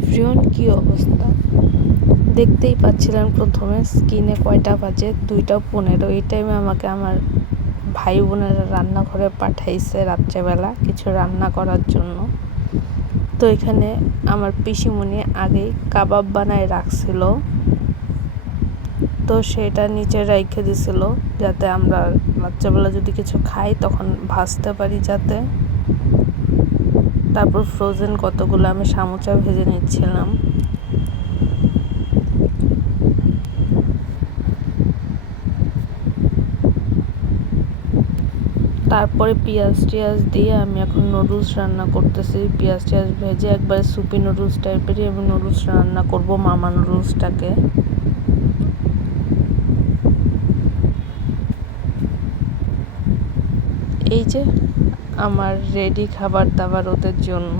Everyone, কি অবস্থা? দেখতেই পাচ্ছিলেন প্রথমে স্ক্রিনে কয়টা বাজে, 2:15। এই টাইমে আমাকে আমার ভাই বোনেরা রান্নাঘরে পাঠাইছে রাত্রেবেলা কিছু রান্না করার জন্য। তো এখানে আমার পিসিমণি আগেই কাবাব বানায় রাখছিল, তো সেটা নিচে রেখে দিছিল যাতে আমরা রাত্রেবেলা যদি কিছু খাই তখন ভাজতে পারি যাতে। তারপর ফ্রোজেন কতগুলো আমি সামোচা ভেজে নিচ্ছিলাম। তারপরে পেঁয়াজ টিয়াজ দিয়ে আমি এখন নুডলস রান্না করতেছি। পেঁয়াজ টিয়াজ ভেজে একবারে সুপি নুডলস টাইপেরই আমি নুডলস রান্না করব, মামা নুডলসটাকে। এই যে আমার রেডি খাবার দাবার ওদের জন্য।